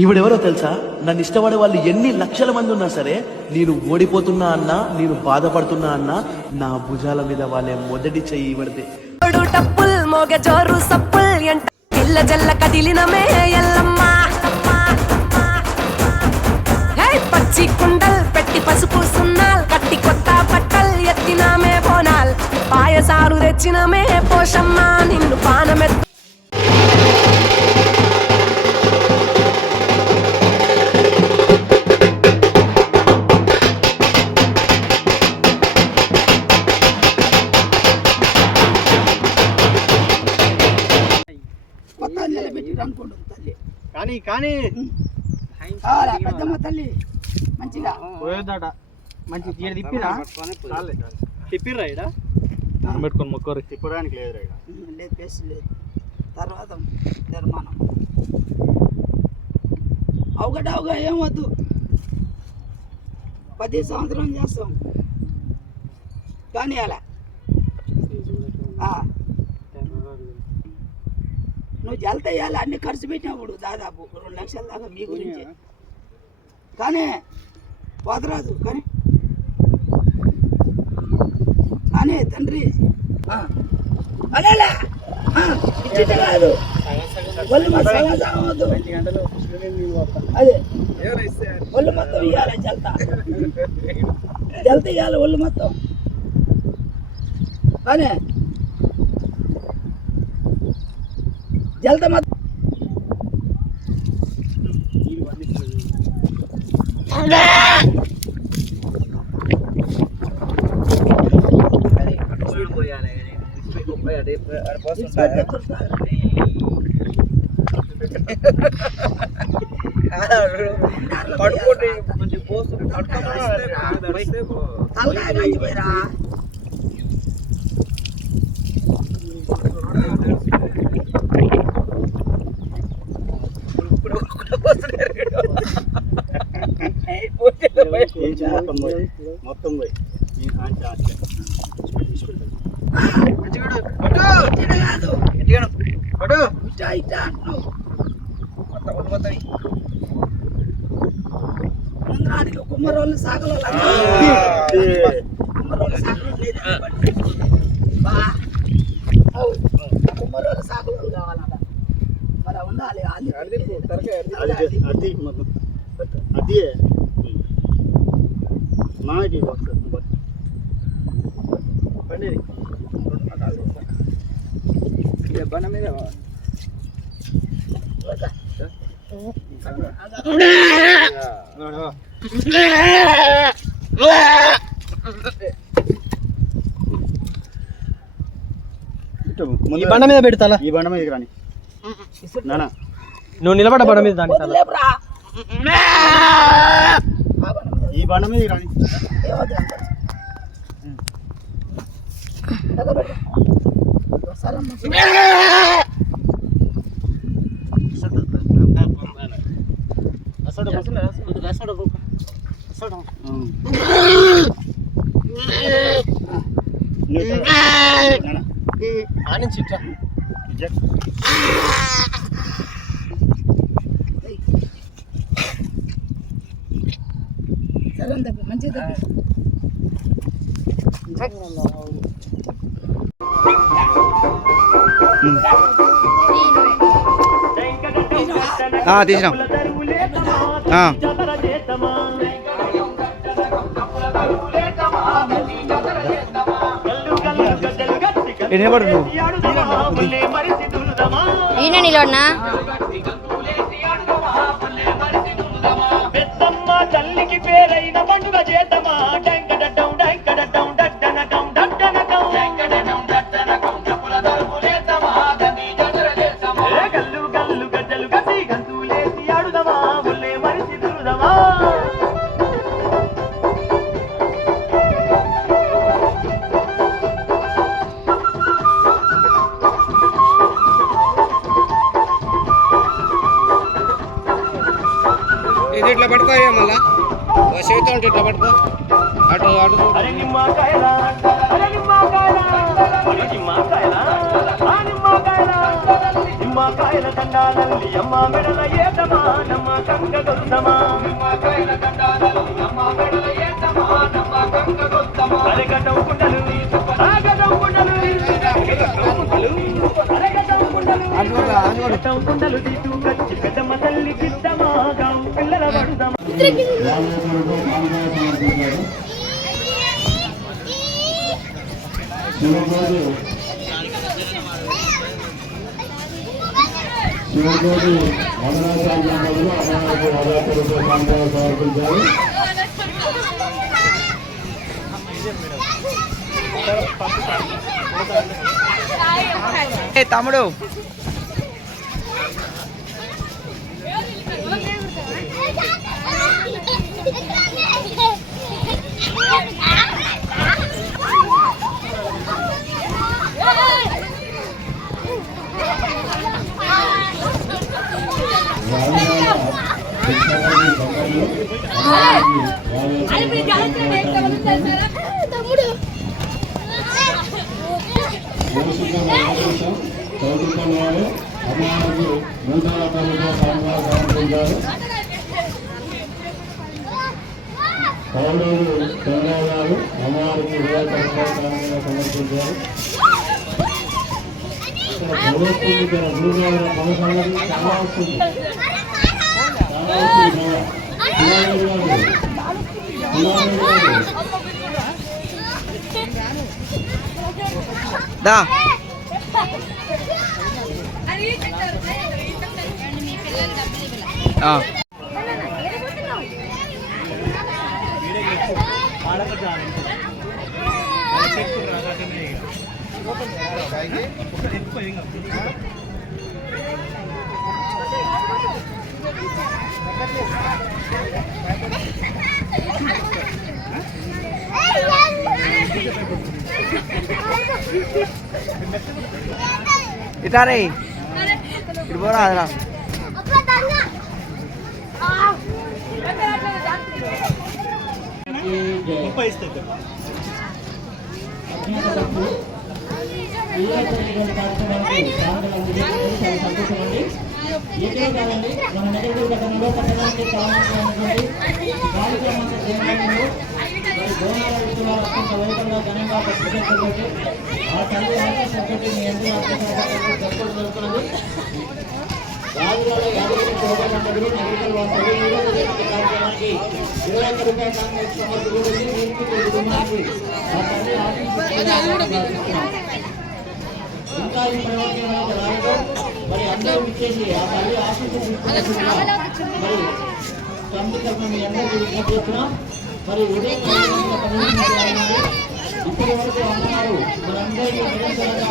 ఈవిడెవరో తెలుసా? నన్ను ఇష్టపడే వాళ్ళు ఎన్ని లక్షల మంది ఉన్నా సరే, నేను ఓడిపోతున్నా అన్నా, నేను బాధపడుతున్నా అన్నా, నా భుజాల మీద వాళ్ళే మొదటి చెయ్యి ఇవ్వడితే. టప్పుల్ మోగ జోరు సప్పుల్ ఎంట పిల్ల జల్ల కదిలినమే ఎల్లమ్మ. హే పచ్చి కుండల్ పెట్టి పసుపు సున్నాల్ కట్టి కొత్త బట్టల్ ఎత్తినామే బోనాల్ పాయసాలు తెచ్చినమే పోషమ్మ నిన్ను పానమెత్త. కానీ కానీ పెద్దమ్మ తల్లి మంచిగా పోయేదట మంచి తిప్పిరా తిప్పిర్రా ఇక్కడ పెట్టుకొని మొక్కరు తిప్పడానికి లేదు లేదు పేస్ట్ లేదు. తర్వాత నిర్మాణం అవగడవుగా ఏం వద్దు, 10 సంవత్సరం చేస్తాం కానీ అలా నువ్వు జలత వేయాలి. అన్ని ఖర్చు పెట్టినప్పుడు దాదాపు 2 లక్షల దాకా మీ గురించి. కానీ పోతరాదు కానీ కానీ తండ్రి అనేలా ఇచ్చింది కాదు. ఒళ్ళు మొత్తం వద్దు, అదే ఒళ్ళు మొత్తం ఇవ్వాలి. జలత ఇవ్వాలి ఒళ్ళు మొత్తం. కానీ జలత మొత్తం మొత్తం పోయి కుమ్మరోళ్ళు సాగలు కుమ్మరోళ్ళు సాగలు కావాలట. మరి ఉండాలి అది మాది పండేది బన మీద ఈ బండ మీద పెడతా. ఈ బండ మీద రాని నానా నువ్వు నిలబడ్డ బండ మీద దాని ఈ బండ మీద రాని మంచిది తీసినాం. ఈయన నిలబడినా తల్లికి పేరైన పండుగ చేద్దామా. గల్లు గల్లు గజ్జలు గసి గంతులేసి ఆడుదమా ముల్లే మరిసి దురుదమా. ఇది ఇట్లా పట్టుకోయా మళ్ళా చేతితో ఉంటే ఇట్లా పట్టుకో అటు అటు. అరే నిమ్మకాయలా అరే నిమ్మకాయలా అరే నిమ్మకాయలా ఆ నిమ్మకాయలా నిమ్మకాయల దండాలల్లి అమ్మ మెడల ఏతమా నమ్మ కంగ గొంతమా నిమ్మకాయల దండాలల్లి అమ్మ మెడల ఏతమా నమ్మ కంగ గొంతమా అరగటం కుండలు ఆగటం కుండలు అరగటం కుండలు తీసు కచ్చి పెద్దమ్మ తల్లి కిద్దమా గావు పిల్లల పడుదమా శివజోతి వందనాచార్య గ్రామంలో అమ్మవారికి రాజాపురంతో సాంప్రదాయం సమర్పించారు. తమ్ముడు చదువుకున్న వారు అమ్మవారికి నూతన తల్లిగా సాంప్రదాయం సమర్పించారు. పౌరులు చంద్రబాబు గారు అమ్మవారికి హృదయపూర్వకంగా సమర్పించారు. ఇక్కడ గురుగారు కొనసాగడం చాలా వస్తుంది. దా ఇటారే ఇటు పోరా అదరా ఇదే కాదండి మన నెగటివ్ ఘటనలో పట్టణానికి కావాల్సినటువంటి కార్యక్రమంలో అత్యంత వేగంగా ఘనంగా ప్రజెక్ట్ ఆ తల్లి సభ్యులు మీ అందరూ జరుపుకోవడం జరుగుతున్నది. రాజుగారి యాదగిరి ప్రోగ్రాంలో నెగటివ్ కార్యక్రమానికి 21 రూపాయల కాంగ్రెస్ సమర్థులు ఆ తల్లి ఇంకా ఈ ప్రయోజనాలకు రావడం మరి అందరూ ఇచ్చేసి ఆ తల్లి ఆశీస్సులు మరి సంస్థ మీ అందరికీ విజ్ఞప్తి చేస్తున్నాం. మరి ఉదయం ఇప్పటి వరకు అమ్మగారు మనందరికీ నిరంతరంగా